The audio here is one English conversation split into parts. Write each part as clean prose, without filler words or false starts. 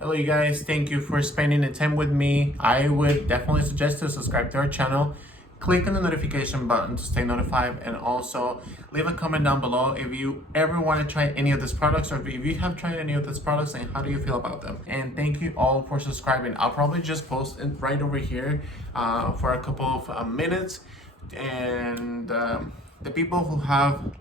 Hello you guys, thank you for spending the time with me. I would definitely suggest to subscribe to our channel, click on the notification button to stay notified, and also leave a comment down below if you ever want to try any of these products, or if you have tried any of these products and how do you feel about them. And thank you all for subscribing. I'll probably just post it right over here for a couple of minutes. And the people who have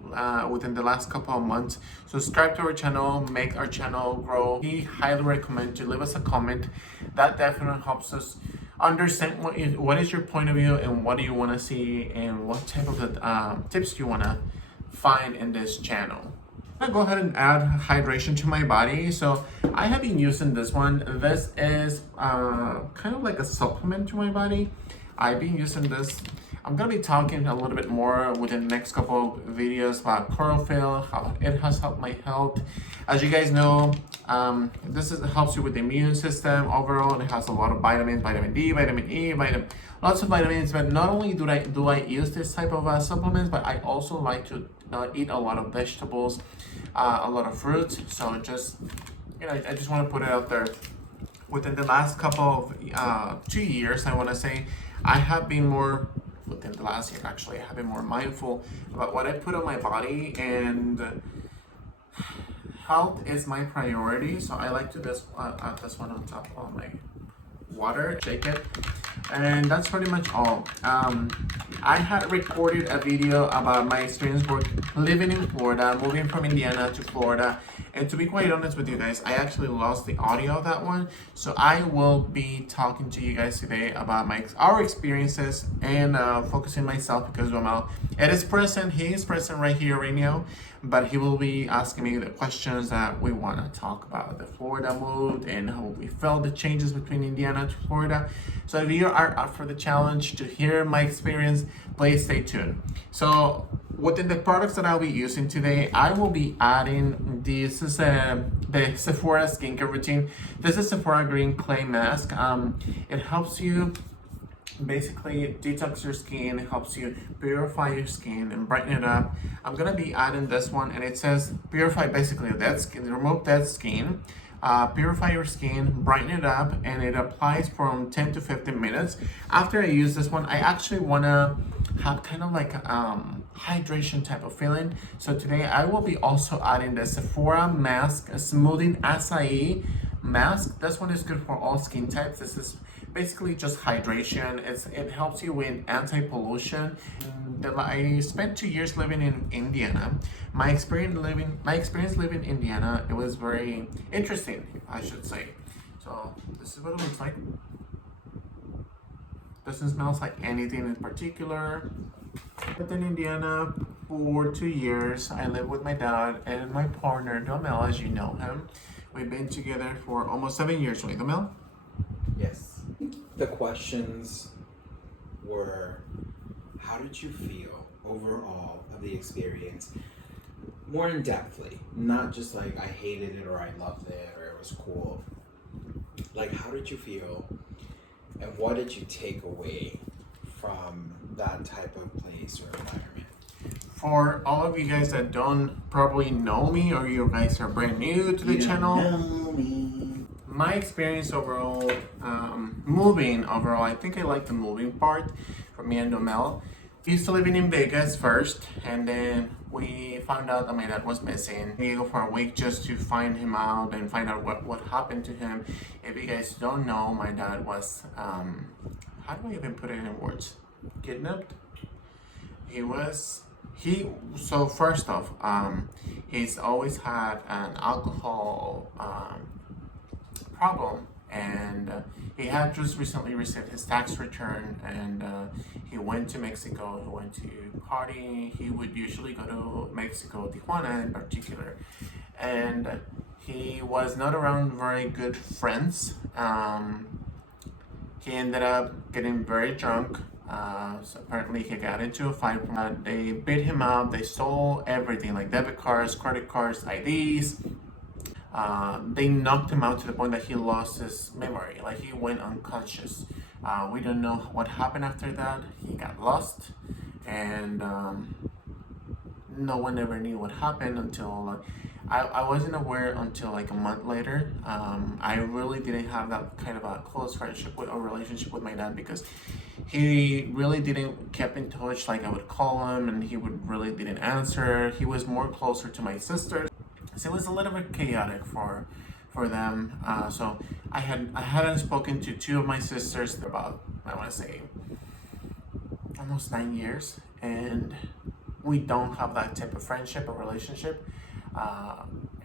within the last couple of months subscribe to our channel, make our channel grow, we highly recommend to leave us a comment. That definitely helps us understand what is your point of view and what do you want to see and what type of tips you want to find in this channel. I'm gonna go ahead and add hydration to my body. So I have been using this one. This is kind of like a supplement to my body. I've been using this. I'm gonna be talking a little bit more within the next couple of videos about chlorophyll, how it has helped my health. As you guys know, helps you with the immune system overall, and it has a lot of vitamins, vitamin D, vitamin E, lots of vitamins. But not only do I use this type of supplements, but I also like to eat a lot of vegetables, a lot of fruits. So just, I just want to put it out there. Within the last couple of 2 years, I want to say, I have been more, within the last year actually, I have been more mindful about what I put on my body, and health is my priority. So I like to add this one on top of my water, shake it, and that's pretty much all. I had recorded a video about my experience living in Florida, moving from Indiana to Florida, and to be quite honest with you guys, I actually lost the audio of that one. So I will be talking to you guys today about our experiences and focusing myself, because Romel, he is present right here right now, but he will be asking me the questions that we want to talk about, the Florida move and how we felt the changes between Indiana to Florida. So if you are up for the challenge to hear my experience, please stay tuned. So within the products that I'll be using today, I will be adding the Sephora skincare routine. This is Sephora Green Clay Mask. It helps you basically detox your skin, it helps you purify your skin and brighten it up. I'm gonna be adding this one, and it says purify basically dead skin, remove dead skin, purify your skin, brighten it up, and it applies from 10 to 15 minutes. After I use this one, I actually wanna have kind of like hydration type of feeling. So today I will be also adding the Sephora mask, a smoothing Acai mask. This one is good for all skin types. This is basically just hydration. It helps you with anti-pollution. I spent 2 years living in Indiana. My experience living in Indiana, it was very interesting, I should say. So this is what it looks like. Doesn't smell like anything in particular. Lived in Indiana for 2 years. I lived with my dad and my partner, Domel, as you know him. We've been together for almost 7 years, right, Domel? Yes. The questions were, how did you feel overall of the experience? More in depthly, not just like I hated it or I loved it or it was cool. Like, how did you feel and what did you take away from that type of place or environment? For all of you guys that don't probably know me, or you guys are brand new to the channel, my experience overall, moving overall, I think I like the moving part for me and Domel. We used to living in Vegas first, and then we found out that my dad was missing. We go for a week just to find him out and find out what happened to him. If you guys don't know, my dad was, how do I even put it in words? Kidnapped? So first off, he's always had an alcohol problem, and he had just recently received his tax return, and he went to Mexico. He went to party. He would usually go to Mexico, Tijuana in particular, and he was not around very good friends. He ended up getting very drunk. So apparently he got into a fight. They beat him up. They stole everything, like debit cards, credit cards, IDs. They knocked him out to the point that he lost his memory, like he went unconscious. We don't know what happened after that. He got lost, and no one ever knew what happened until I wasn't aware until like a month later. I really didn't have that kind of a close friendship with or relationship with my dad because he really didn't keep in touch. Like I would call him and he would really didn't answer. He was more closer to my sisters. So it was a little bit chaotic for them. So I hadn't spoken to two of my sisters for about, I want to say, almost 9 years, and we don't have that type of friendship or relationship.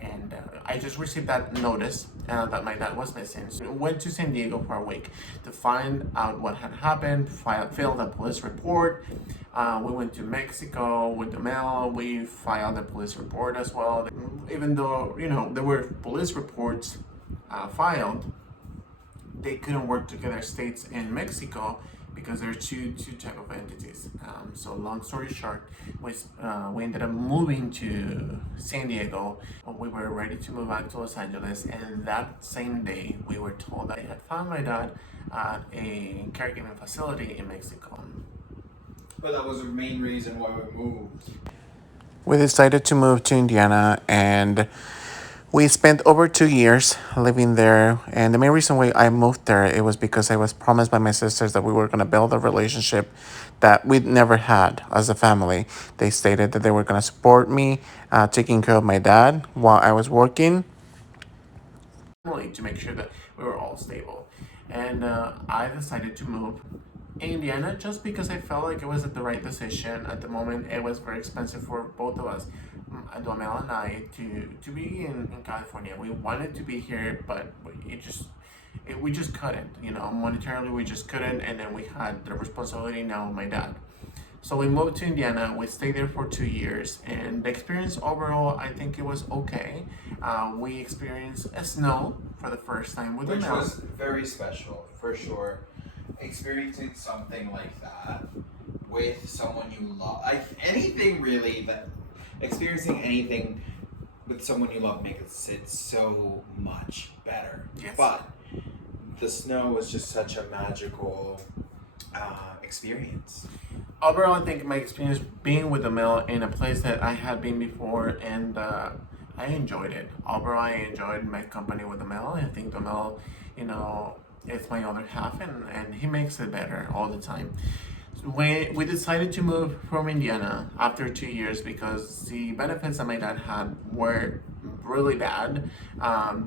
And I just received that notice that my dad was missing. So I went to San Diego for a week to find out what had happened, filled a police report. We went to Mexico with the mail. We filed a police report as well. Even though, you know, there were police reports filed, they couldn't work together, states and Mexico, because there are two type of entities. So long story short, we ended up moving to San Diego. We were ready to move back to Los Angeles, and that same day we were told that I had found my dad at a caregiving facility in Mexico. But that was the main reason why we moved. We decided to move to Indiana, and we spent over 2 years living there. And the main reason why I moved there, it was because I was promised by my sisters that we were going to build a relationship that we'd never had as a family. They stated that they were going to support me, taking care of my dad while I was working, to make sure that we were all stable. And I decided to move Indiana just because I felt like it was the right decision. At the moment, it was very expensive for both of us, Duamel and I, to be in California. We wanted to be here, but we just couldn't, you know, monetarily we just couldn't. And then we had the responsibility now of my dad. So we moved to Indiana. We stayed there for 2 years, and the experience overall, I think it was okay. We experienced a snow for the first time with Which the was very special, for sure. Experiencing something like that with someone you love, anything really, that experiencing anything with someone you love makes it so much better. Yes. But the snow was just such a magical experience. Overall, I think my experience being with the mill in a place that I had been before, and I enjoyed it. Overall, I enjoyed my company with the mill. I think the mill, you know, it's my other half, and he makes it better all the time. So we decided to move from Indiana after 2 years because the benefits that my dad had were really bad.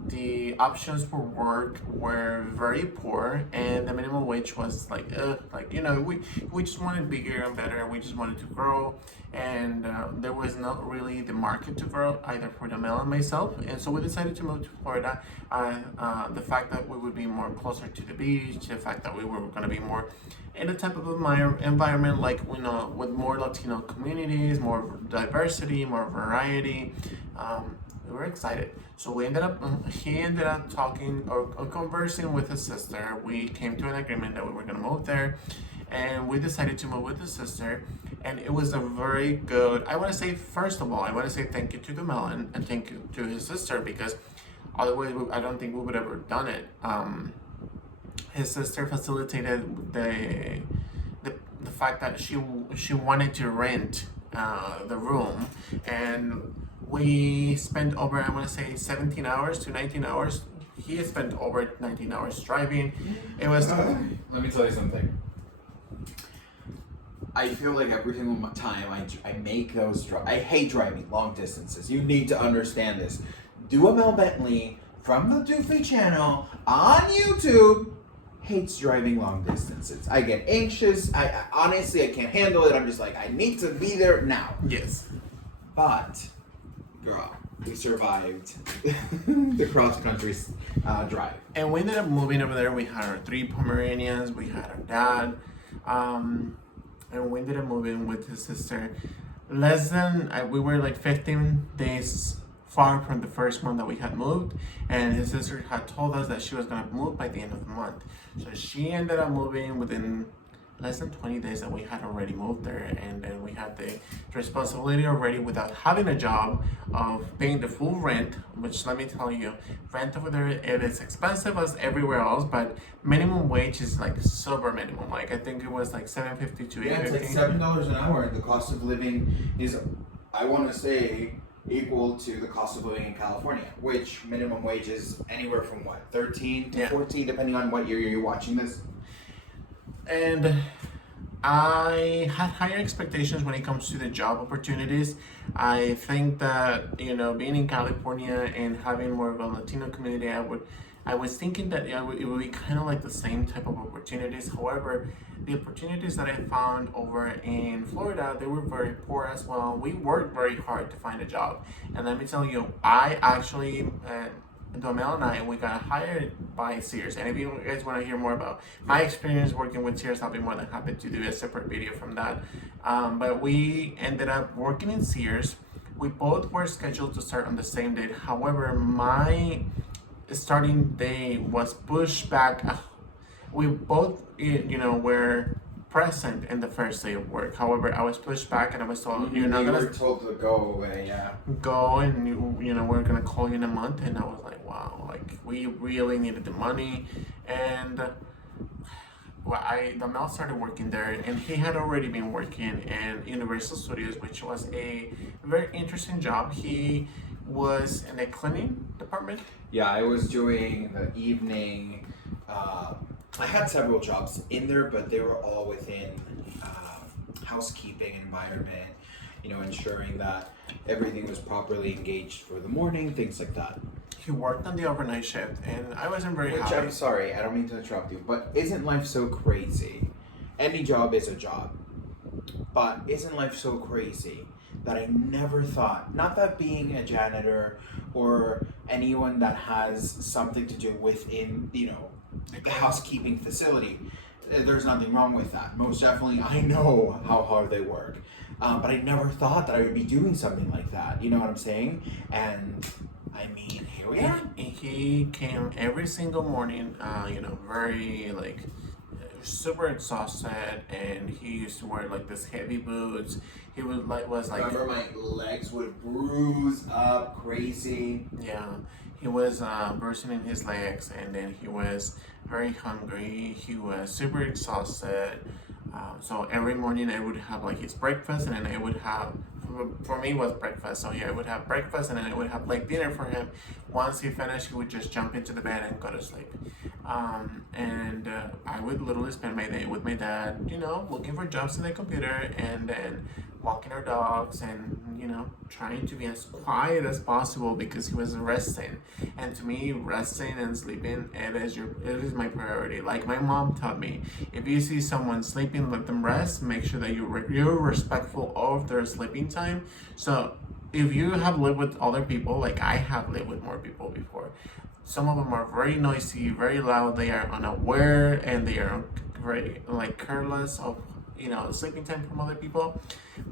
The options for work were very poor, and the minimum wage was like you know, we just wanted bigger and better. We just wanted to grow, and there was not really the market to grow either for Jamel and myself. And so we decided to move to Florida. The fact that we would be more closer to the beach, the fact that we were going to be more in a type of environment, like, you know, with more Latino communities, more diversity, more variety. We were excited. So he ended up talking or conversing with his sister. We came to an agreement that we were going to move there, and we decided to move with his sister. And it was a very good, I want to say, first of all, I want to say thank you to the Melon and thank you to his sister, because otherwise I don't think we would have ever done it. His sister facilitated the fact that she wanted to rent the room, and we spent over, I want to say, 17 hours to 19 hours. He spent over 19 hours driving. It was. Let me tell you something. I feel like every single time I make those I hate driving long distances. You need to understand this. Duamel Bentley from the Doofy channel on YouTube hates driving long distances. I get anxious. I honestly, I can't handle it. I'm just like, I need to be there now. Yes. But, girl, we survived the cross-country drive. And we ended up moving over there. We had our 3 Pomeranians. We had our dad. And we ended up moving with his sister. We were like 15 days far from the first month that we had moved, and his sister had told us that she was going to move by the end of the month. So she ended up moving within less than 20 days that we had already moved there, and then we had the responsibility already, without having a job, of paying the full rent, which, let me tell you, rent over there, it is expensive as everywhere else, but minimum wage is like super minimum. Like, I think it was like $7.50 to $8.50. Yeah, it's like $7 an hour, and the cost of living is, I want to say, equal to the cost of living in California, which minimum wage is anywhere from what, 13 to 14, depending on what year you're watching this. And I had higher expectations when it comes to the job opportunities. I think that, you know, being in California and having more of a Latino community, I was thinking that it would be kind of like the same type of opportunities. However, the opportunities that I found over in Florida, they were very poor as well. We worked very hard to find a job. And let me tell you, I actually, Domel and I, we got hired by Sears. And if you guys want to hear more about my experience working with Sears, I'll be more than happy to do a separate video from that. But we ended up working in Sears. We both were scheduled to start on the same date. However, my starting day was pushed back. We both, you know, were present in the first day of work. However, I was pushed back and I was told, you're not gonna... You were told to go away, yeah. Go and, you know, we're gonna call you in a month. And I was like, wow, like, we really needed the money. And the Mel started working there, and he had already been working in Universal Studios, which was a very interesting job. He was in the cleaning department. Yeah, I was doing the evening. I had several jobs in there, but they were all within housekeeping environment. You know, ensuring that everything was properly engaged for the morning, things like that. He worked on the overnight shift, and I wasn't very Which, happy. I'm sorry, I don't mean to interrupt you, but isn't life so crazy? Any job is a job, but isn't life so crazy that I never thought, not that being a janitor or anyone that has something to do within, you know, the housekeeping facility, there's nothing wrong with that. Most definitely, I know how hard they work. But I never thought that I would be doing something like that. You know what I'm saying? And I mean, here we are. He came every single morning, you know, very like super exhausted, and he used to wear like this heavy boots. He was like Remember, my legs would bruise up crazy. Yeah, he was bruising in his legs, and then he was very hungry. He was super exhausted. So every morning I would have like his breakfast, and then I would have, for me it was breakfast. So yeah, I would have breakfast, and then I would have like dinner for him. Once he finished, he would just jump into the bed and go to sleep. And I would literally spend my day with my dad, you know, looking for jobs in the computer, and then walking our dogs, and, you know, trying to be as quiet as possible because he was resting. And to me, resting and sleeping, it is my priority. Like my mom taught me, if you see someone sleeping, let them rest. Make sure that you're respectful of their sleeping time. So if you have lived with other people, like I have lived with more people before, some of them are very noisy, very loud. They are unaware, and they are very like careless of, you know, sleeping time from other people.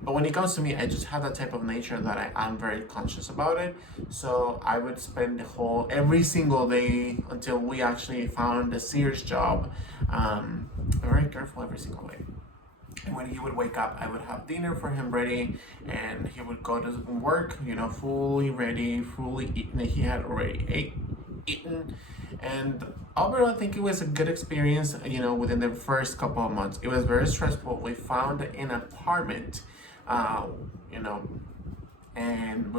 But when it comes to me, I just have that type of nature that I'm very conscious about it. So I would spend every single day until we actually found a Sears job, very careful every single day. And when he would wake up, I would have dinner for him ready, and he would go to work, you know, fully ready, fully eaten. He had already eaten. And overall, I think it was a good experience, you know, within the first couple of months. It was very stressful. We found an apartment, you know, and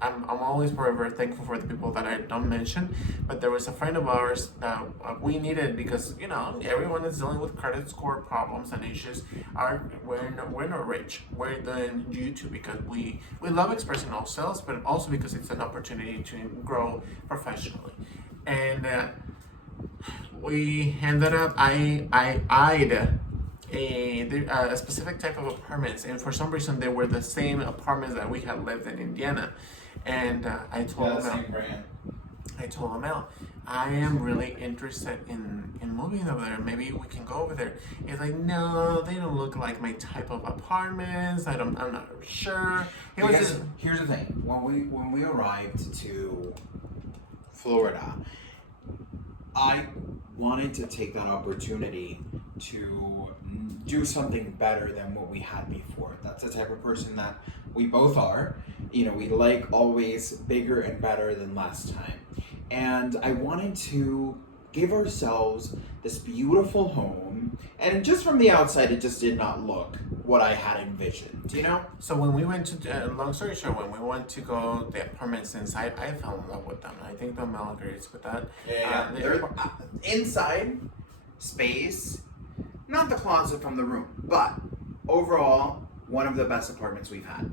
I'm always forever thankful for the people that I don't mention, but there was a friend of ours that we needed because, you know, everyone is dealing with credit score problems and issues. We're not rich. We're doing YouTube because we love expressing ourselves, but also because it's an opportunity to grow professionally. And we ended up, I eyed a specific type of apartments, and for some reason they were the same apartments that we had lived in Indiana. And I told him out, I am really interested in moving over there. Maybe we can go over there. He's like, no, they don't look like my type of apartments. I'm not sure. Here's the thing. When we arrived to Florida, I wanted to take that opportunity to do something better than what we had before. That's the type of person that we both are. You know, we like always bigger and better than last time. And I wanted to give ourselves this beautiful home, and just from the outside, it just did not look what I had envisioned, you know? So when we went to, long story short, when we went to go the apartments inside, I fell in love with them. I think the Mel agrees with that. They're inside space, not the closet from the room, but overall, one of the best apartments we've had.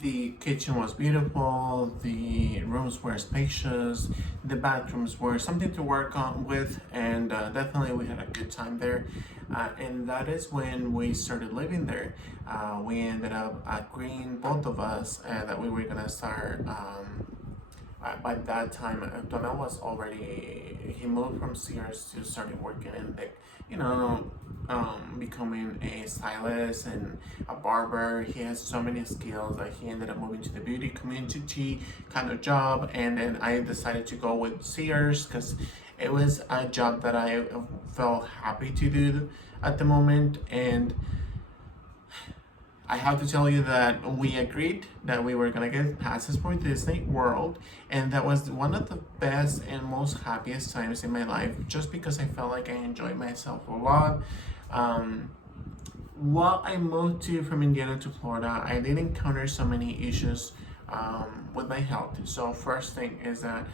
The kitchen was beautiful, the rooms were spacious, the bathrooms were something to work on with, and definitely we had a good time there. And that is when we started living there. We ended up agreeing, both of us, that we were gonna start. By that time, Donald was already, he moved from Sears to starting working in the, you know, becoming a stylist and a barber. He has so many skills that he ended up moving to the beauty community kind of job. And then I decided to go with Sears because it was a job that I felt happy to do at the moment. And I have to tell you that we agreed that we were gonna get passes for Disney World, and that was one of the best and most happiest times in my life, just because I felt like I enjoyed myself a lot. While I moved from Indiana to Florida, I did encounter so many issues with my health. So first thing is that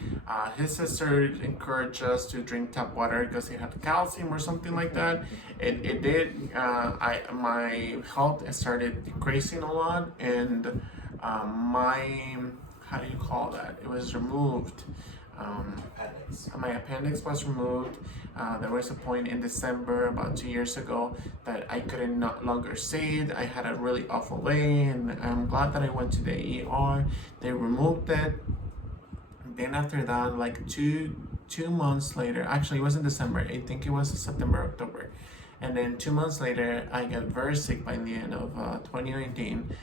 his sister encouraged us to drink tap water because it had calcium or something like that. It did. My health started decreasing a lot, and my, how do you call that? It was removed. My appendix was removed. There was a point in December about 2 years ago that I couldn't no longer see it. I had a really awful day, and I'm glad that I went to the ER. They removed it. Then after that, like two months later, actually it wasn't December, I think it was September, October. And then 2 months later, I got very sick by the end of 2019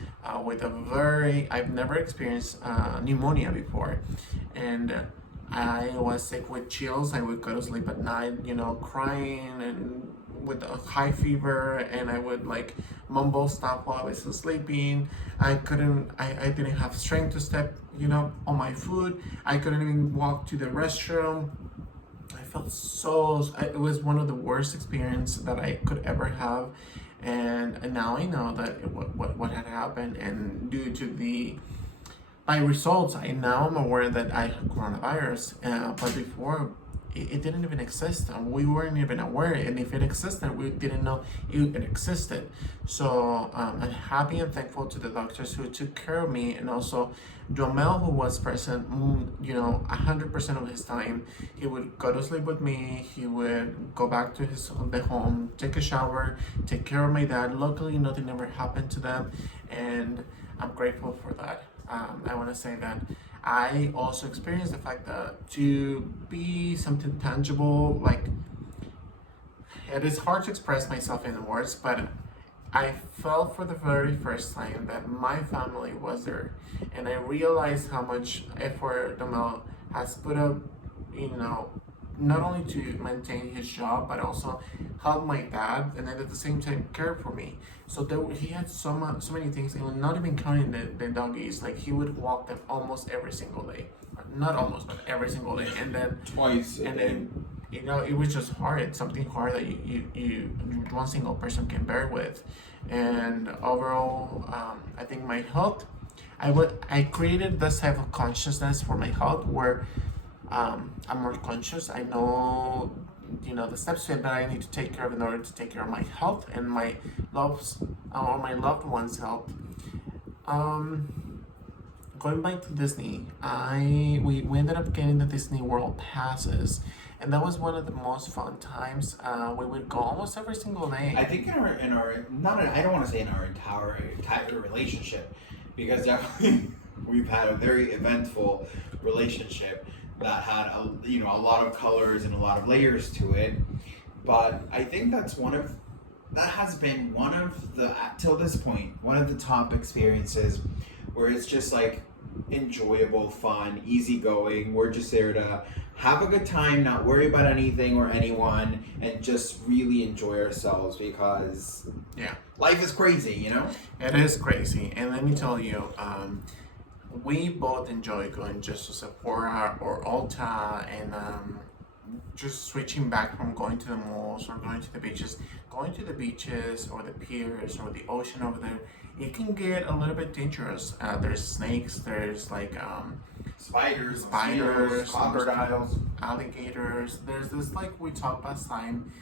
with I've never experienced pneumonia before. And I was sick with chills. I would go to sleep at night, you know, crying and with a high fever, and I would like mumble stuff while I was sleeping. I didn't have strength to step, you know, on my food. I couldn't even walk to the restroom. I felt it was one of the worst experiences that I could ever have. And now I know that what had happened, and due to my results, now I'm aware that I have coronavirus, but before it didn't even exist. We weren't even aware, and if it existed, we didn't know it existed. So I'm happy and thankful to the doctors who took care of me, and also Domel, who was present, you know, 100% of his time. He would go to sleep with me. He would go back to the home, take a shower, take care of my dad. Luckily, nothing ever happened to them, and I'm grateful for that. I want to say that I also experienced the fact that to be something tangible, like, it is hard to express myself in words, but I felt for the very first time that my family was there, and I realized how much effort Domel has put up, you know, not only to maintain his job, but also help my dad, and then at the same time care for me. So he had so many things, and not even counting the doggies. Like, he would walk them almost every single day, not almost, but every single day, and then Twice. And then, you know, it was just hard. It's something hard that you one single person can bear with. And overall, I think my health, I created this type of consciousness for my health where I'm more conscious. I know, you know, the steps that I need to take care of in order to take care of my health and my my loved ones' health. Going back to Disney, we ended up getting the Disney World passes, and that was one of the most fun times. We would go almost every single day. I think I don't want to say in our entire relationship, because definitely we've had a very eventful relationship that had a lot of colors and a lot of layers to it. But I think that has been one of the, till this point, one of the top experiences where it's just like enjoyable, fun, easygoing. We're just there to have a good time, not worry about anything or anyone, and just really enjoy ourselves, because life is crazy, you know? It is crazy. And let me tell you, we both enjoy going just to Sephora or Ulta and just switching back from going to the malls or going to the beaches, or the piers or the ocean over there, it can get a little bit dangerous. There's snakes, there's like spiders, spiders, crocodiles, alligators. There's this, like we talked last time.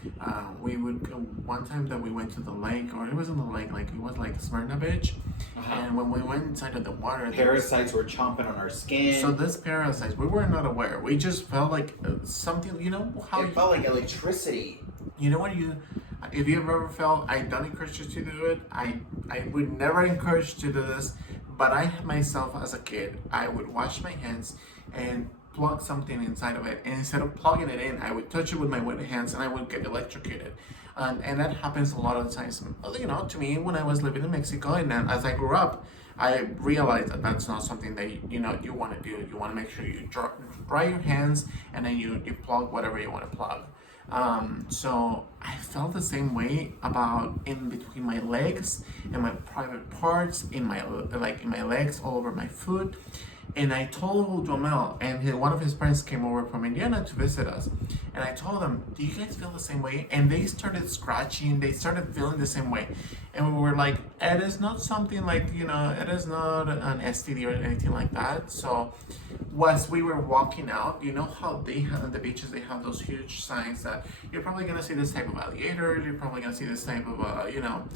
We would go, one time that we went to the lake, or it wasn't the lake, like it was like Smyrna Beach. And when we went inside of the water, parasites were chomping on our skin. So this parasites, we were not aware. We just felt like something. You know how it felt like electricity. You know what if you've ever felt, I don't encourage you to do it. I would never encourage you to do this. But I myself, as a kid, I would wash my hands and plug something inside of it. And instead of plugging it in, I would touch it with my wet hands and I would get electrocuted. And that happens a lot of the times. You know, to me, when I was living in Mexico, and then as I grew up, I realized that that's not something that you want to do. You want to make sure you dry your hands and then you plug whatever you want to plug. So I felt the same way about in between my legs and my private parts, in my legs, all over my foot. And I told Jomel, and one of his friends came over from Indiana to visit us. And I told them, do you guys feel the same way? And they started scratching, they started feeling the same way. And we were like, it is not something like, it is not an STD or anything like that. So as we were walking out, you know how they have on the beaches, they have those huge signs that you're probably going to see this type of alligator, you're probably going to see this type of,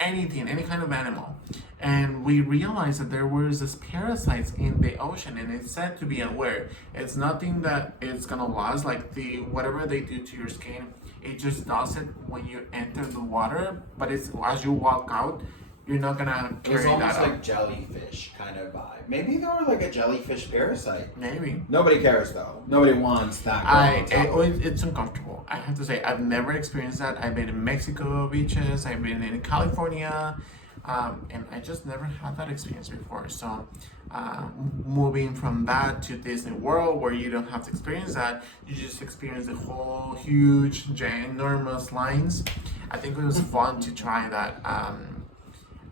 anything, any kind of animal. And we realized that there was this parasites in the ocean, and it's said to be aware. It's nothing that it's gonna last, like whatever they do to your skin, it just does it when you enter the water, but it's as you walk out, you're not gonna carry that. It's almost like jellyfish kind of vibe. Maybe they were like a jellyfish parasite. Maybe. Nobody cares though. Nobody wants that. It's uncomfortable. I have to say, I've never experienced that. I've been in Mexico beaches. I've been in California, and I just never had that experience before. So, moving from that to Disney World, where you don't have to experience that, you just experience the whole huge, ginormous lines. I think it was fun to try that.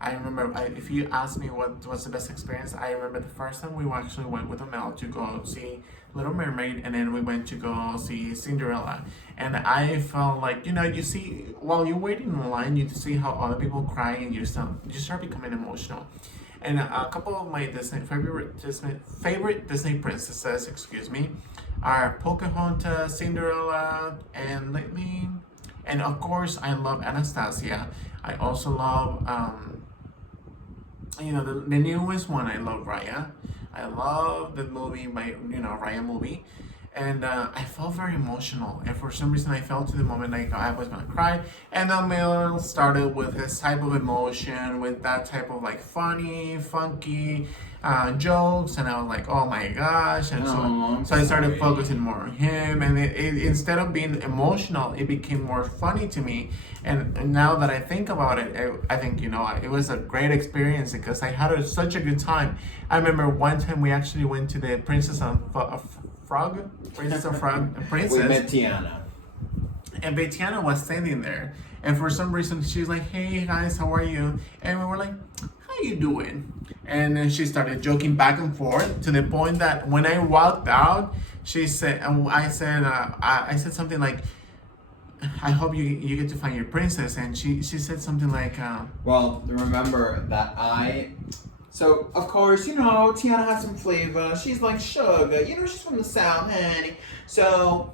I remember, if you ask me what was the best experience, I remember the first time we actually went with Mel to go see Little Mermaid, and then we went to go see Cinderella. And I felt like, you see, while you're waiting in line, you see how other people cry, and you start becoming emotional. And a couple of my favorite Disney princesses, are Pocahontas, Cinderella, and lately, and of course, I love Anastasia. I also love, the newest one. I love Raya. I love the movie Raya movie. And I felt very emotional. And for some reason, I felt to the moment like I was going to cry. And then Mel started with this type of emotion, with that type of like funny, funky jokes. And I was like, oh my gosh. And so I started focusing more on him. And it instead of being emotional, it became more funny to me. And now that I think about it, I think, it was a great experience because I had such a good time. I remember one time we actually went to the Princess Frog. We met Tiana. And Tiana was standing there. And for some reason, she's like, hey guys, how are you? And we were like, how you doing? And then she started joking back and forth to the point that when I walked out, she said, I said something like, I hope you get to find your princess. And she said something like, well, remember that so, of course, Tiana has some flavor. She's like sugar. She's from the South, honey. So,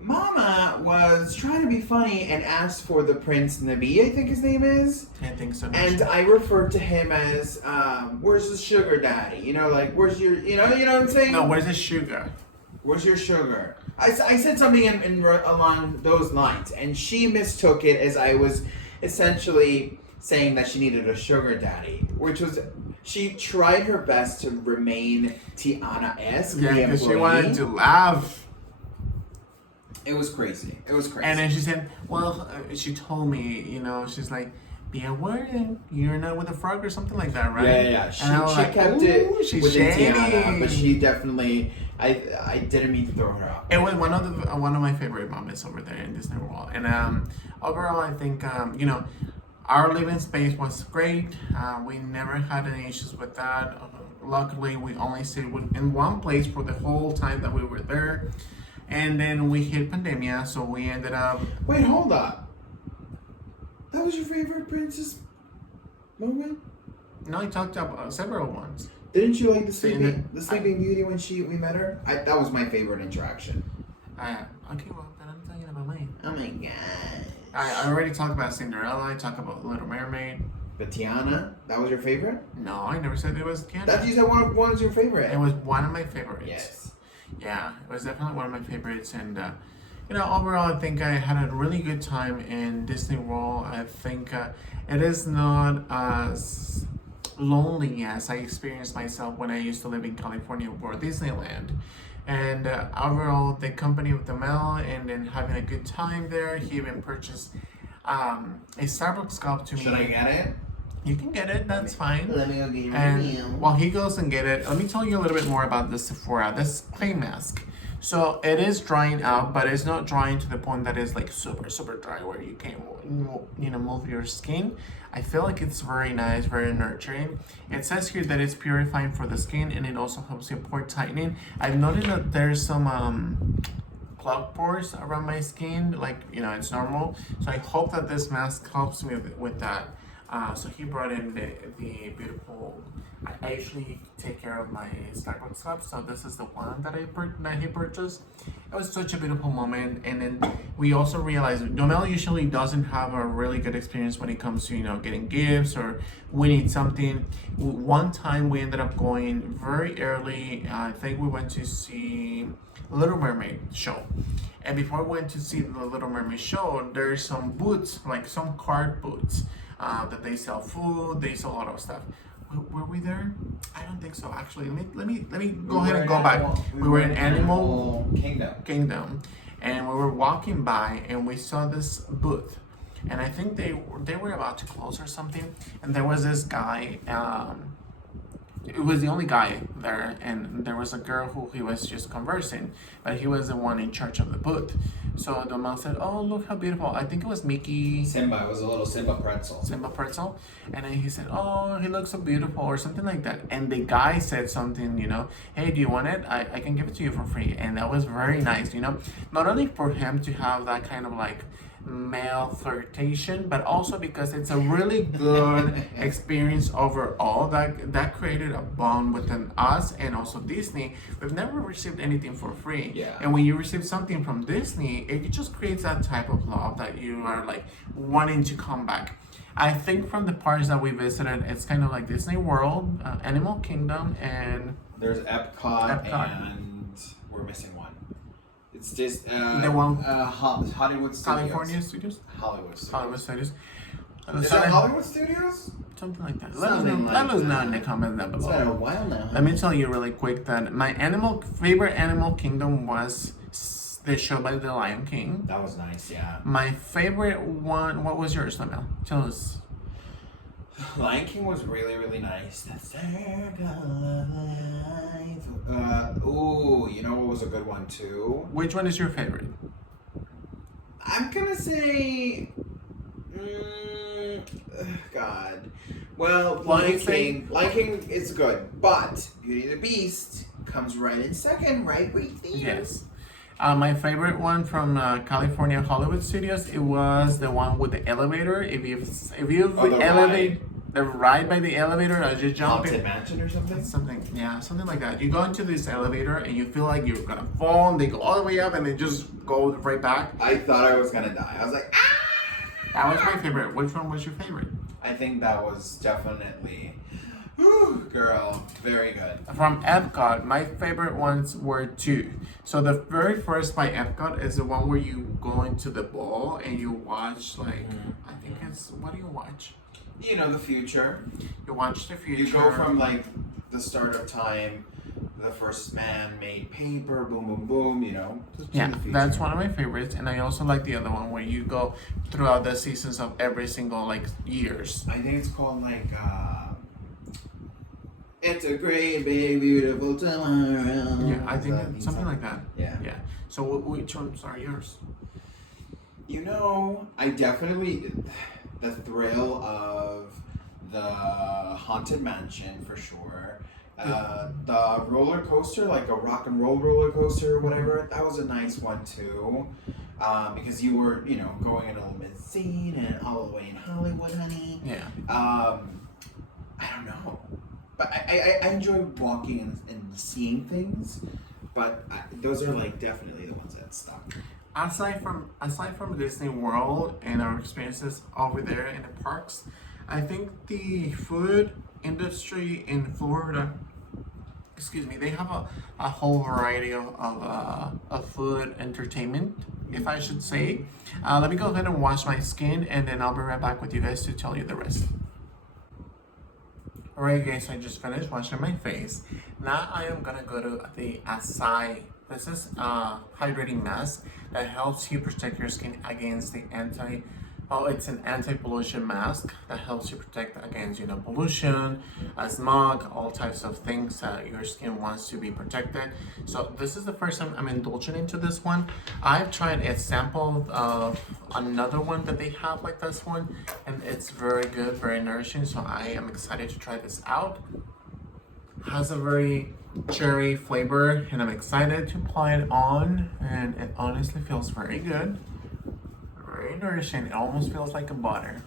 Mama was trying to be funny and asked for the Prince Nabi, I think his name is. I think so. And I referred to him as, where's the sugar daddy? Where's your, you know what I'm saying? No, where's the sugar? Where's your sugar? I said something along those lines, and she mistook it as I was essentially saying that she needed a sugar daddy, which was, she tried her best to remain Tiana-esque. Yeah, because she wanted to laugh. It was crazy. And then she said, well, she told me, she's like, be aware you're not with a frog or something like that, right? Yeah. She kept it with Tiana, but she definitely, I didn't mean to throw her out. It was one of my favorite moments over there in Disney World. And overall, I think, our living space was great. We never had any issues with that. Luckily, we only stayed in one place for the whole time that we were there. And then we hit pandemia, so we ended up. Wait, hold up. That was your favorite princess moment? No, I talked about several ones. Didn't you like the Sleeping Beauty when we met her? That was my favorite interaction. Okay, well, then I'm talking about mine. Oh my god. I already talked about Cinderella. I talked about Little Mermaid. But Tiana, that was your favorite? No, I never said it was Tiana. That you said one was your favorite. It was one of my favorites. Yes. Yeah, it was definitely one of my favorites, and overall, I think I had a really good time in Disney World. I think it is not as lonely as I experienced myself when I used to live in California or Disneyland. And overall, the company with the Mel and then having a good time there. He even purchased a Starbucks cup to me. Should I get it? You can get it, that's fine. Let me go get your And review. while he goes and get it, let me tell you a little bit more about the Sephora, this clay mask. So it is drying out, but it's not drying to the point that it's like super, super dry where you can't, move your skin. I feel like it's very nice, very nurturing. It says here that it's purifying for the skin and it also helps you pore tightening. I've noticed that there's some clogged pores around my skin, like, it's normal. So I hope that this mask helps me with that. So he brought in the beautiful. I usually take care of my Starbucks cups, so this is the one that he purchased. It was such a beautiful moment, and then we also realized Domel usually doesn't have a really good experience when it comes to getting gifts or winning something. One time we ended up going very early. I think we went to see Little Mermaid show. And before we went to see the Little Mermaid show, there's some booths, like some card booths, that they sell food, they sell a lot of stuff. Were we there? I don't think so. Actually, let me go ahead and go back. We were in Animal Kingdom, and we were walking by, and we saw this booth, and I think they were about to close or something, and there was this guy. It was the only guy there, and there was a girl who he was just conversing, but he was the one in charge of the booth. So the mom said, "Oh, look how beautiful!" I think it was Mickey. Simba. It was a little Simba pretzel. Simba pretzel, and then he said, "Oh, he looks so beautiful," or something like that. And the guy said something, "Hey, do you want it? I can give it to you for free." And that was very nice, not only for him to have that kind of like male flirtation, but also because it's a really good experience overall that created a bond within us and also Disney. We've never received anything for free, and when you receive something from Disney, it just creates that type of love that you are like wanting to come back. I think from the parks that we visited, it's kind of like Disney World, Animal Kingdom, and there's Epcot. And we're missing one. It's just the one Hollywood Studios. California Studios? Hollywood Studios. Hollywood Studios. Is that Hollywood Studios? Something like that. Let us know in the comments down below. It's been a while now. Let me tell you really quick that my favorite Animal Kingdom was the show by the Lion King. That was nice, yeah. My favorite one, what was yours, Lamel? Tell us. Lion King was really, really nice. The circle of life. You know what was a good one too? Which one is your favorite? I'm gonna say, God. Well, Lion King is good, but Beauty and the Beast comes right in second, right, Wait, Yes. My favorite one from California Hollywood Studios, it was the one with the elevator. If you elevate the ride by the elevator, as you jump Haunted Mansion or something? Something like that. You go into this elevator and you feel like you're gonna fall, and they go all the way up and they just go right back. I thought I was gonna die. I was like, ah! That was my favorite. Which one was your favorite? I think that was definitely, girl, very good. From Epcot, my favorite ones were two. So the very first by Epcot is the one where you go into the ball and you watch I think it's, what do you watch? You know, the future. You watch the future. You go from like the start of time, the first man made paper, boom, boom, boom, Yeah, that's one of my favorites. And I also like the other one where you go throughout the seasons of every single years. I think it's called It's a great, big, beautiful tomorrow. Yeah, I think it's something like that. Yeah. Yeah. So which ones are yours? I definitely, the thrill of the Haunted Mansion for sure. The roller coaster, like a rock and roll roller coaster or whatever, that was a nice one too. Because you were, going in a limousine and all the way in Hollywood, honey. Yeah. I don't know. But I enjoy walking and seeing things, but those are like definitely the ones that stuck. Aside from Disney World and our experiences over there in the parks, I think the food industry in Florida, excuse me, they have a whole variety of food entertainment, if I should say. Let me go ahead and wash my skin, and then I'll be right back with you guys to tell you the rest. Alright guys, so I just finished washing my face. Now I am gonna go to the Acai. This is a hydrating mask that helps you protect your skin against the it's an anti-pollution mask that helps you protect against, pollution, smog, all types of things that your skin wants to be protected. So this is the first time I'm indulging into this one. I've tried a sample of another one that they have like this one, and it's very good, very nourishing. So I am excited to try this out. Has a very cherry flavor, and I'm excited to apply it on, and it honestly feels very good. Very nourishing. It almost feels like a butter,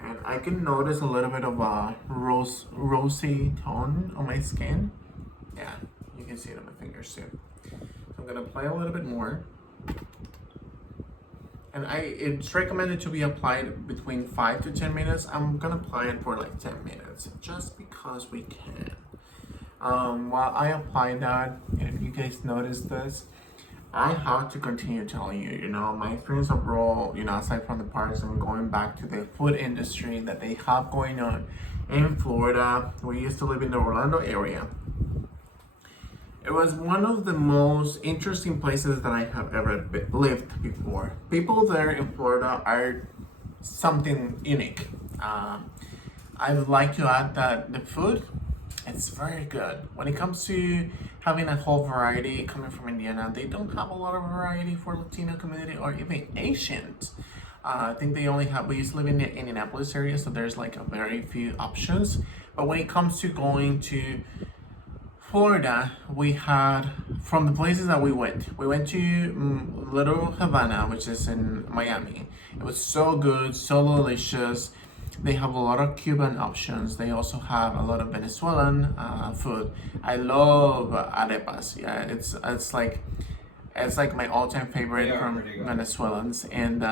and I can notice a little bit of a rosy tone on my skin. Yeah, you can see it on my fingers too. So I'm gonna apply a little bit more, and it's recommended to be applied between 5 to 10 minutes. I'm gonna apply it for like 10 minutes just because we can. While I apply that, if you guys notice this, I have to continue telling you, my experience overall, aside from the parks and going back to the food industry that they have going on in Florida. We used to live in the Orlando area. It was one of the most interesting places that I have ever lived before. People there in Florida are something unique. I would like to add that the food, it's very good. When it comes to having a whole variety coming from Indiana, they don't have a lot of variety for Latino community or even Asians. I think they only have, we used to live in the Indianapolis area, so there's like a very few options. But when it comes to going to Florida, we had, from the places that we went to Little Havana, which is in Miami. It was so good, so delicious. They have a lot of Cuban options. They also have a lot of Venezuelan food. I love arepas. Yeah, it's like my all-time favorite from Venezuelans. And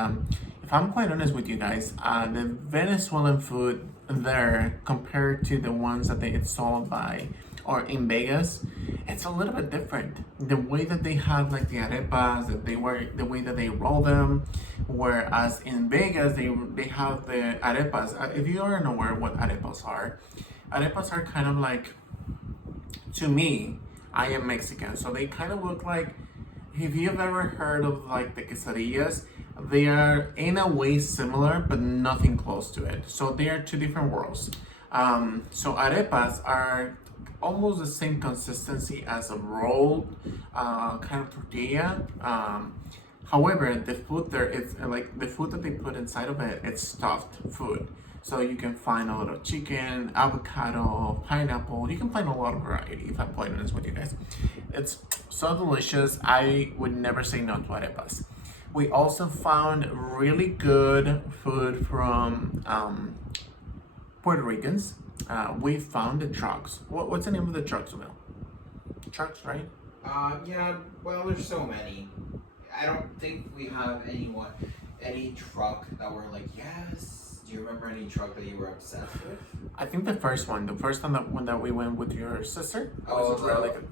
if I'm quite honest with you guys, the Venezuelan food there compared to the ones that it's sold by or in Vegas, it's a little bit different. The way that they have like the arepas, the way that they roll them, whereas in Vegas they have the arepas. If you aren't aware what arepas are kind of like, to me, I am Mexican, so they kind of look like, if you've ever heard of like the quesadillas, they are in a way similar, but nothing close to it. So they are two different worlds. So arepas are almost the same consistency as a rolled kind of tortilla. However, the food there, it's like the food that they put inside of it, it's stuffed food. So you can find a little chicken, avocado, pineapple. You can find a lot of variety, if I'm quite honest with you guys. It's so delicious. I would never say no to arepas. We also found really good food from Puerto Ricans. We found the trucks. What's the name of the trucks, Will? Trucks, right? Yeah, well, there's so many. I don't think we have any truck that we're like, yes. Do you remember any truck that you were obsessed with? I think the first time that we went with your sister. Was really good.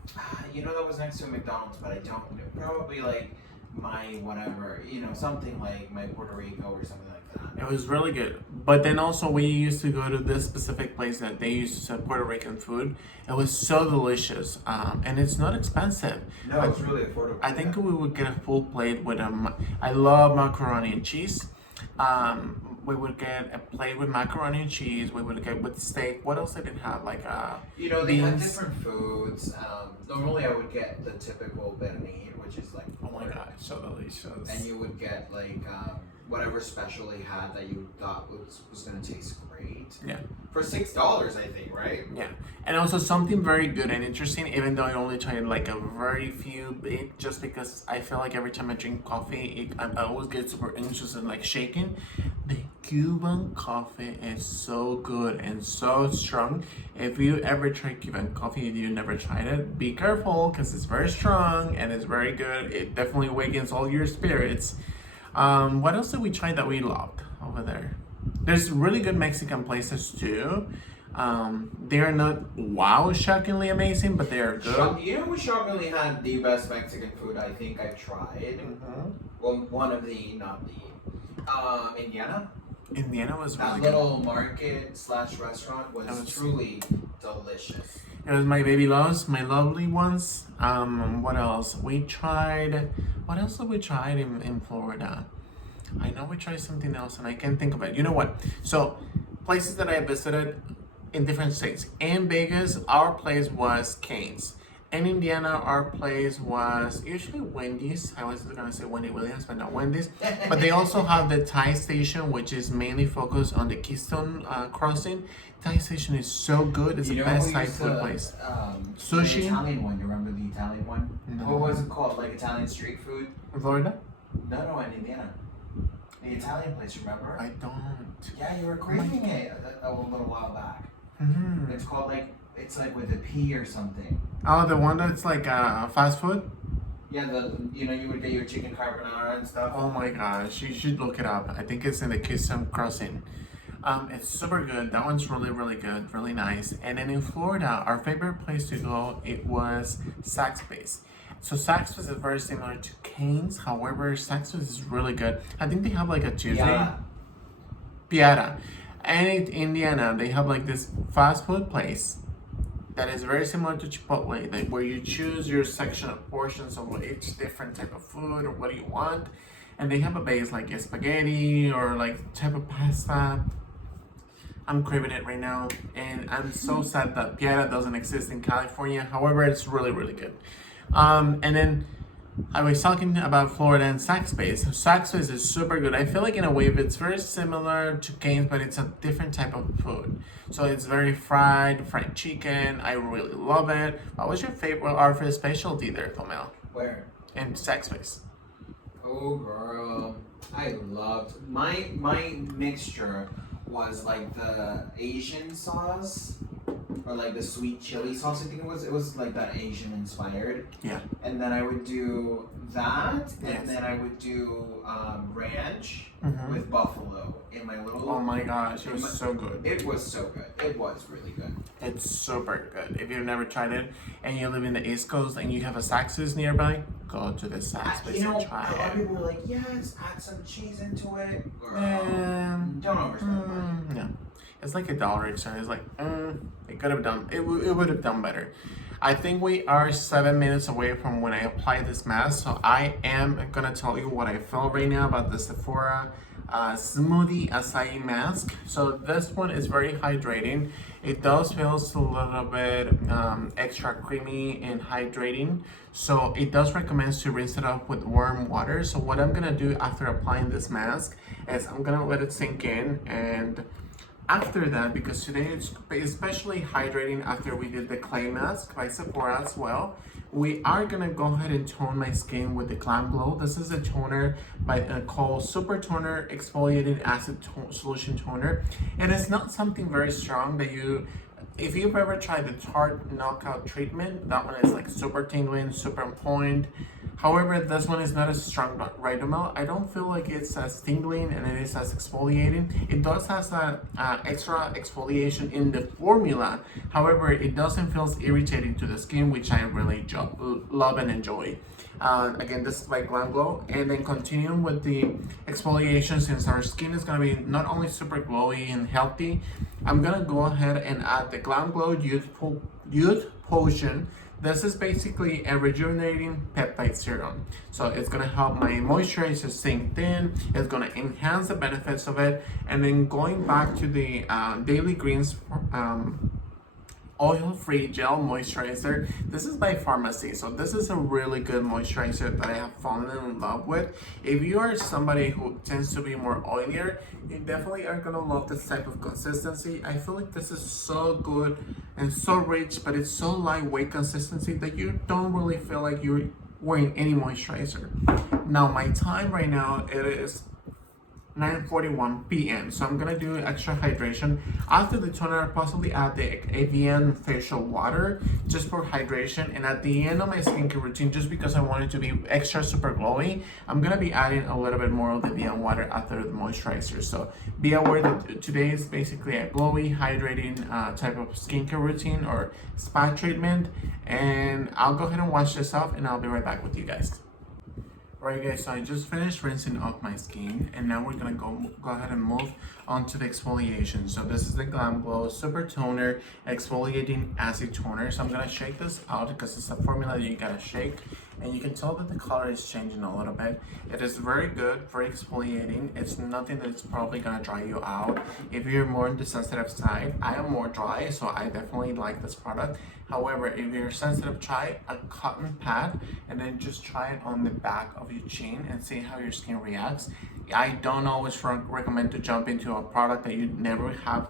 That was next to a McDonald's, but I don't. Probably like my whatever, something like my Puerto Rico or something like that. It was really good. But then also we used to go to this specific place that they used to sell Puerto Rican food. It was so delicious, and it's not expensive. No, it's really affordable. I think we would get a full plate with I love macaroni and cheese. We would get a plate with macaroni and cheese. We would get with steak. What else did it have? Like they had different foods. Normally I would get the typical pernil, which is like, oh my god, so delicious. And you would get like whatever special they had that you thought was gonna taste great. Yeah. for $6, I think, right? Yeah, and also something very good and interesting, even though I only tried like a very few bit, just because I feel like every time I drink coffee, I always get super anxious and like shaking. The Cuban coffee is so good and so strong. If you ever try Cuban coffee and you never tried it, be careful because it's very strong and it's very good. It definitely awakens all your spirits. What else did we try that we loved over there? There's really good Mexican places too. They are not wow shockingly amazing, but they are good. You know, we shockingly had the best Mexican food I think I've tried. Well, one of the, not the, Indiana. Indiana was really That good. little market slash restaurant was truly delicious. It was my baby loves, my lovely ones. What else? We tried. What else did we try in Florida? I know we tried something else and I can't think of it. You know what? So, places that I visited in different states. In Vegas, our place was Cane's. In Indiana, our place was usually Wendy's. I was gonna say Wendy Williams, but not Wendy's. But they also have the Thai station, which is mainly focused on the Keystone Crossing. Thai station is so good. It's the best Thai food place. Sushi. The Italian one. You remember the Italian one? No. What was it called? Like Italian street food? In Florida? No, in Indiana. The Italian place, remember? I don't. Yeah, you were craving it a little while back. Mm-hmm. It's called like, it's like with a P or something. Oh, the one that's like fast food? Yeah, you would get your chicken carbonara and stuff. Oh my gosh, you should look it up. I think it's in the Keystone Crossing. It's super good. That one's really, really good, really nice. And then in Florida, our favorite place to go, it was Saks Place. So Saks Place is very similar to Cane's. However, Saks Place is really good. I think they have like a Tuesday. Yeah. Piata. And in Indiana, they have like this fast food place that is very similar to Chipotle, like where you choose your section of portions of each different type of food or what do you want. And they have a base like spaghetti or like type of pasta. I'm craving it right now. And I'm so sad that Piata doesn't exist in California. However, it's really, really good. And then I was talking about Florida and Saks Place. Saks Place is super good. I feel like in a way it's very similar to Cane's, but it's a different type of food. So it's very fried chicken. I really love it. What was your favorite outfit specialty there, Tomel? Where? In Saks Place. Oh girl, I loved my mixture was like the Asian sauce or like the sweet chili sauce. I think it was like that Asian inspired. Yeah. And then I would do that, Yes. and then I would do ranch with buffalo in my little. Oh my gosh, it was so good. It was so good. It was really good. It's super good. If you've never tried it and you live in the East Coast and you have a Saks Place nearby, go to the Saks Place and try a lot of it. people were like, yes, add some cheese into it. Girl, Don't overspend money. No. It's like $1 extra. It's like, it could have done, it would have done better. I think we are 7 minutes away from when I apply this mask, so I am gonna tell you what I feel right now about the Sephora Smoothie Acai mask. So this one is very hydrating. It does feel a little bit extra creamy and hydrating. So it does recommend to rinse it off with warm water. So what I'm gonna do after applying this mask is I'm gonna let it sink in, and after that, because today it's especially hydrating after we did the clay mask by Sephora as well, we are gonna go ahead and tone my skin with the Glamglow. This is a toner called Super Toner Exfoliating Acid Solution Toner. And it's not something very strong that if you've ever tried the Tarte Knockout treatment, that one is like super tingling, super on point. However, this one is not as strong, right, Amel? I don't feel like it's as tingling and it is as exfoliating. It does have that extra exfoliation in the formula. However, it doesn't feel irritating to the skin, which I really love and enjoy. Again, this is by Glamglow. And then continuing with the exfoliation, since our skin is going to be not only super glowy and healthy, I'm going to go ahead and add the Glamglow Youth Potion. This is basically a rejuvenating peptide serum. So it's gonna help my moisturizer sink in, it's gonna enhance the benefits of it, and then going back to the Daily Greens oil-free gel moisturizer. This is by Pharmacy, so this is a really good moisturizer that I have fallen in love with. If you are somebody who tends to be more oilier, you definitely are gonna love this type of consistency. I feel like this is so good and so rich, but it's so lightweight consistency that you don't really feel like you're wearing any moisturizer. Now my time right now, it is 9:41 p.m. So I'm gonna do extra hydration. After the toner, I'll possibly add the Avian facial water just for hydration. And at the end of my skincare routine, just because I want it to be extra super glowy, I'm gonna be adding a little bit more of the Avian water after the moisturizer. So be aware that today is basically a glowy, hydrating type of skincare routine or spa treatment. And I'll go ahead and wash this off, and I'll be right back with you guys. Alright guys, so I just finished rinsing off my skin, and now we're gonna go ahead and move on to the exfoliation. So this is the Glamglow Super Toner Exfoliating Acid Toner. So I'm gonna shake this out because it's a formula that you gotta shake, and you can tell that the color is changing a little bit. It is very good, very exfoliating. It's nothing that's probably gonna dry you out. If you're more on the sensitive side, I am more dry, so I definitely like this product. However, if you're sensitive, try a cotton pad and then just try it on the back of your chin and see how your skin reacts. I don't always recommend to jump into a product that you never have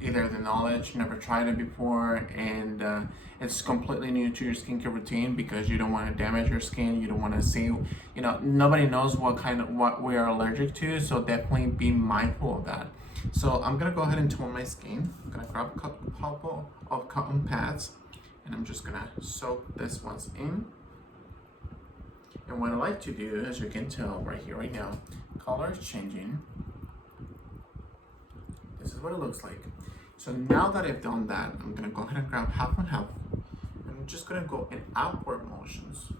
either the knowledge, never tried it before, and it's completely new to your skincare routine, because you don't want to damage your skin. You don't want to see, nobody knows what we are allergic to, so definitely be mindful of that. So I'm gonna go ahead and tone my skin. I'm gonna grab a couple of cotton pads, and I'm just gonna soak this ones in. And what I like to do, as you can tell right here, right now, color is changing. This is what it looks like. So now that I've done that, I'm gonna go ahead and grab half and half. I'm just gonna go in outward motions,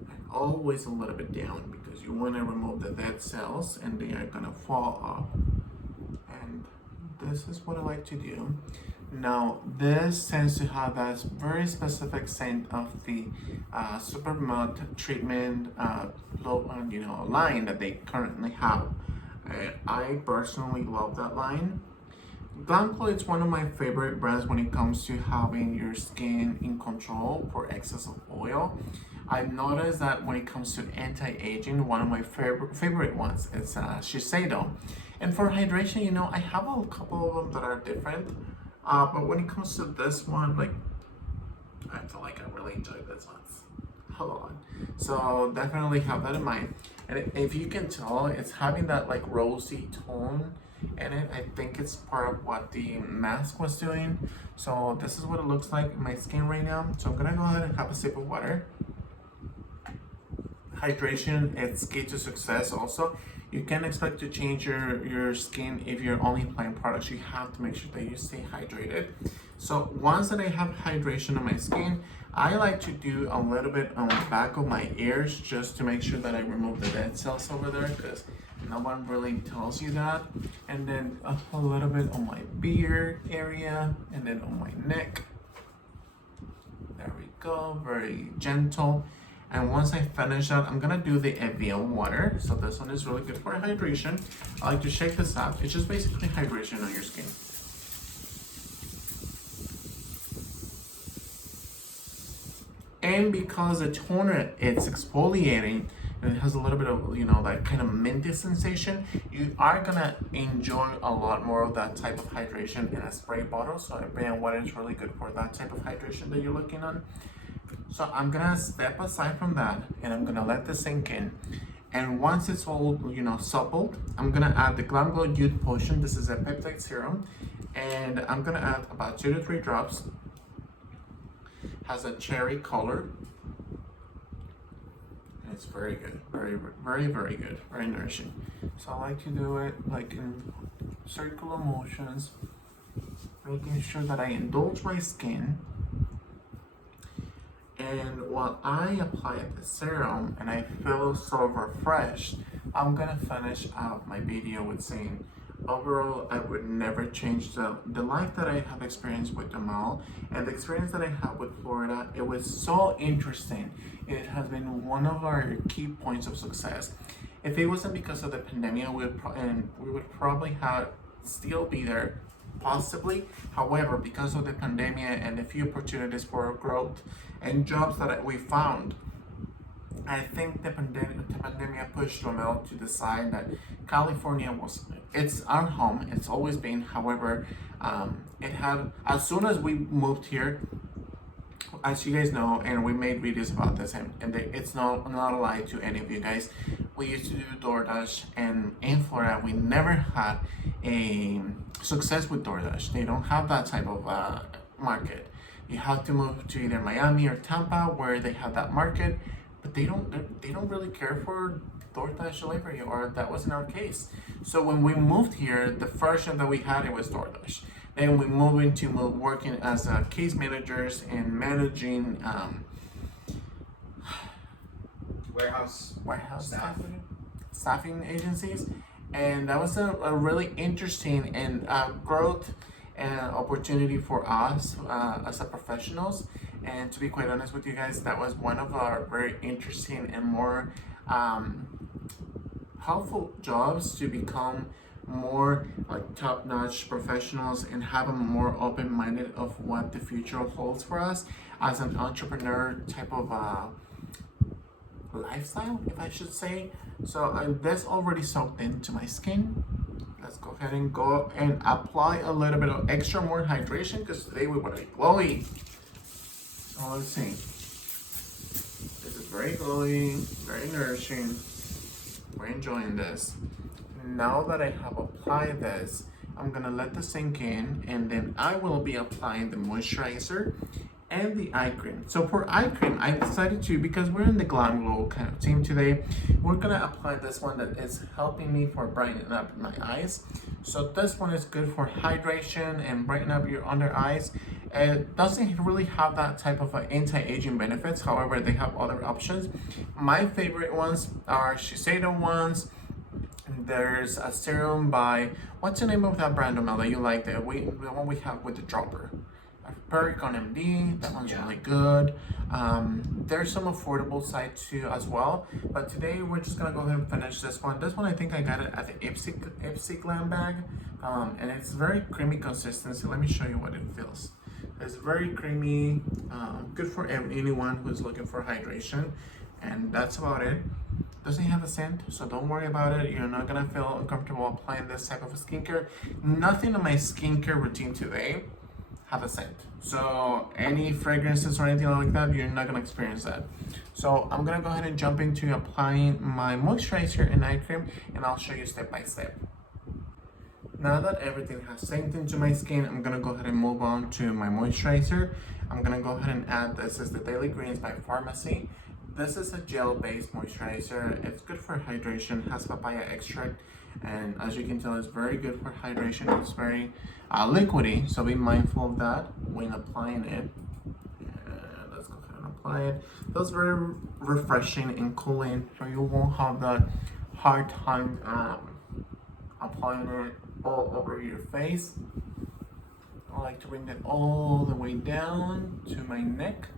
and always a little bit down, because you wanna remove the dead cells and they are gonna fall off. And this is what I like to do. Now this tends to have that very specific scent of the Super Mud treatment line that they currently have. I personally love that line. Glamglow is one of my favorite brands when it comes to having your skin in control for excess of oil. I've noticed that when it comes to anti-aging, one of my favorite ones is Shiseido. And for hydration, I have a couple of them that are different. But when it comes to this one, I feel like I really enjoy this one a lot. So definitely have that in mind. And if you can tell, it's having that rosy tone in it. I think it's part of what the mask was doing. So this is what it looks like in my skin right now. So I'm gonna go ahead and have a sip of water. Hydration, it's key to success also. You can't expect to change your skin if you're only applying products. You have to make sure that you stay hydrated. So once that I have hydration on my skin, I like to do a little bit on the back of my ears, just to make sure that I remove the dead cells over there, because no one really tells you that. And then a little bit on my beard area, and then on my neck. There we go, very gentle. And once I finish that, I'm gonna do the Ambient Water. So this one is really good for hydration. I like to shake this up. It's just basically hydration on your skin. And because the toner, it's exfoliating, and it has a little bit of, that kind of minty sensation, you are gonna enjoy a lot more of that type of hydration in a spray bottle. So Ambient Water is really good for that type of hydration that you're looking on. So I'm gonna step aside from that, and I'm gonna let this sink in. And once it's all, suppled, I'm gonna add the Glamglow Youth Potion. This is a peptide serum, and I'm gonna add about 2 to 3 drops. Has a cherry color, and it's very good, very, very, very good, very nourishing. So I like to do it in circular motions, making sure that I indulge my skin. And while I apply the serum and I feel so refreshed, I'm gonna finish out my video with saying, overall, I would never change the life that I have experienced with the mall and the experience that I have with Florida. It was so interesting. It has been one of our key points of success. If it wasn't because of the pandemic, we would probably still be there possibly. However, because of the pandemic and the few opportunities for growth and jobs that we found, I think the pandemic pushed Romel to decide that California it's our home. It's always been. However, it had, as soon as we moved here, as you guys know, and we made videos about this, and it's not a lie to any of you guys. We used to do DoorDash, and in Florida, we never had a success with DoorDash. They don't have that type of market. You have to move to either Miami or Tampa, where they have that market, but they don't really care for DoorDash delivery, or that wasn't our case. So when we moved here, the first job that we had, it was DoorDash. Then we moved into working as case managers and managing warehouse staffing agencies, and that was a really interesting and growth and opportunity for us as a professionals. And to be quite honest with you guys, that was one of our very interesting and more helpful jobs to become more like top-notch professionals and have a more open-minded of what the future holds for us as an entrepreneur type of lifestyle, if I should say. So this already soaked into my skin. Let's go ahead and go and apply a little bit of extra more hydration, because today we want to be glowy. So let's see. This is very glowy, very nourishing. We're enjoying this. Now that I have applied this, I'm gonna let this sink in, and then I will be applying the moisturizer and the eye cream. So for eye cream, I decided to, because we're in the Glamglow kind of team today, we're gonna apply this one that is helping me for brightening up my eyes. So this one is good for hydration and brighten up your under eyes. It doesn't really have that type of anti-aging benefits. However, they have other options. My favorite ones are Shiseido ones. There's a serum by, what's the name of that brand, Omel, that you like? The one we have with the dropper. Pericon MD, that one's really good. There's some affordable side too as well. But today we're just gonna go ahead and finish this one. This one I think I got it at the Ipsy Glam bag. And it's very creamy consistency. Let me show you what it feels. It's very creamy, good for anyone who's looking for hydration. And that's about it. Doesn't have a scent, so don't worry about it. You're not gonna feel uncomfortable applying this type of skincare. Nothing in my skincare routine today have a scent. So any fragrances or anything like that, you're not gonna experience that. So I'm gonna go ahead and jump into applying my moisturizer and eye cream, and I'll show you step by step. Now that everything has sank into my skin, I'm gonna go ahead and move on to my moisturizer. I'm gonna go ahead and add, this is the Daily Greens by Pharmacy. This is a gel-based moisturizer. It's good for hydration, has papaya extract, and as you can tell, it's very good for hydration. It's very liquidy, so be mindful of that when applying it. And let's go ahead and apply it. Feels very refreshing and cooling, so you won't have that hard time applying it all over your face. I like to bring it all the way down to my neck.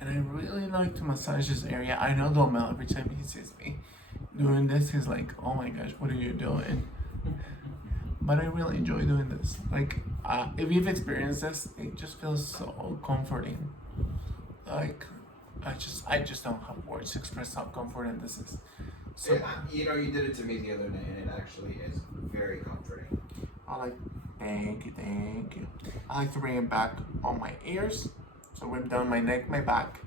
And I really like to massage this area. I know Domel, every time he sees me doing this, he's like, oh my gosh, what are you doing? But I really enjoy doing this. Like, if you've experienced this, it just feels so comforting. Like, I just don't have words to express how comforting this is. So, you know, you did it to me the other day, and it actually is very comforting. Thank you. I like to bring it back on my ears. So whip down my neck, my back,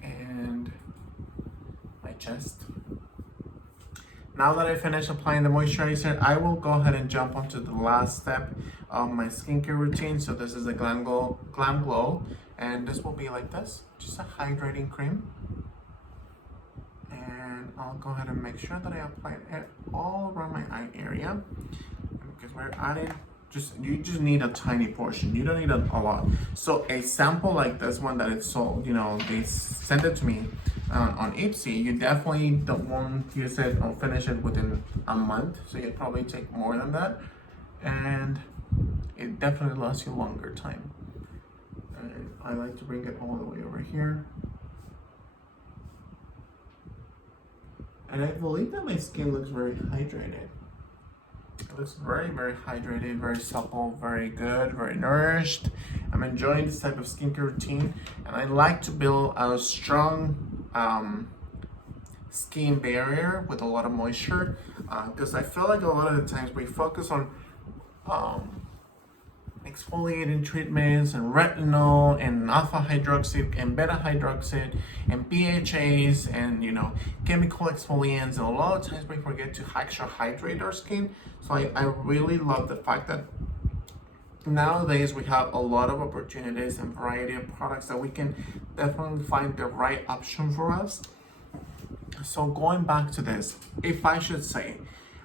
and my chest. Now that I finished applying the moisturizer, I will go ahead and jump onto the last step of my skincare routine. So this is the Glamglow, and this will be like this, just a hydrating cream. And I'll go ahead and make sure that I apply it all around my eye area, because we're adding, you just need a tiny portion. You don't need a lot. So a sample like this one that it's sold, you know, they sent it to me on Ipsy. You definitely don't want to use it or finish it within a month. So you'll probably take more than that, and it definitely lasts you longer time. And I like to bring it all the way over here. And I believe that my skin looks very hydrated. looks very, very hydrated, very supple, very good, very nourished. I'm enjoying this type of skincare routine, and I like to build a strong skin barrier with a lot of moisture, because I feel like a lot of the times we focus on exfoliating treatments and retinol and alpha hydroxy and beta hydroxy and PHAs and chemical exfoliants, and a lot of times we forget to extra hydrate our skin. So I really love the fact that nowadays we have a lot of opportunities and variety of products that we can definitely find the right option for us. So going back to this, if I should say,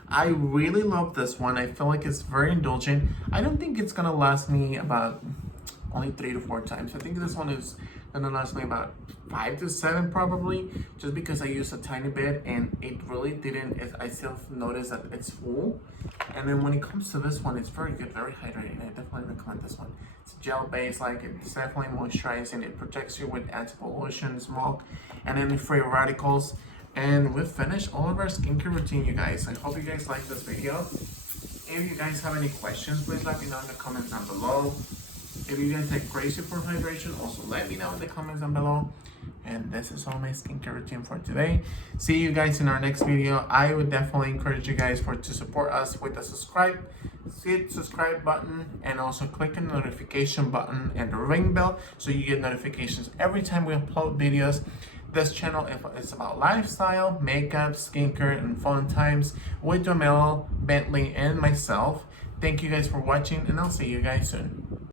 I really love this one. I feel like it's very indulgent. I don't think it's gonna last me about only 3 to 4 times. I think this one is gonna last me about 5 to 7 probably, just because I used a tiny bit and it really didn't, I still noticed that it's full. And then when it comes to this one, it's very good, very hydrating. I definitely recommend this one. It's gel based, like it's definitely moisturizing. It protects you with anti-pollution, smoke, and any free radicals. And we've finished all of our skincare routine, you guys. I hope you guys like this video. If you guys have any questions, please let me know in the comments down below. If you guys are crazy for hydration, also let me know in the comments down below. And this is all my skincare routine for today. See you guys in our next video. I would definitely encourage you guys to support us with the subscribe button, and also click the notification button and the ring bell so you get notifications every time we upload videos. This channel is about lifestyle, makeup, skincare, and fun times with Jamel, Bentley, and myself. Thank you guys for watching, and I'll see you guys soon.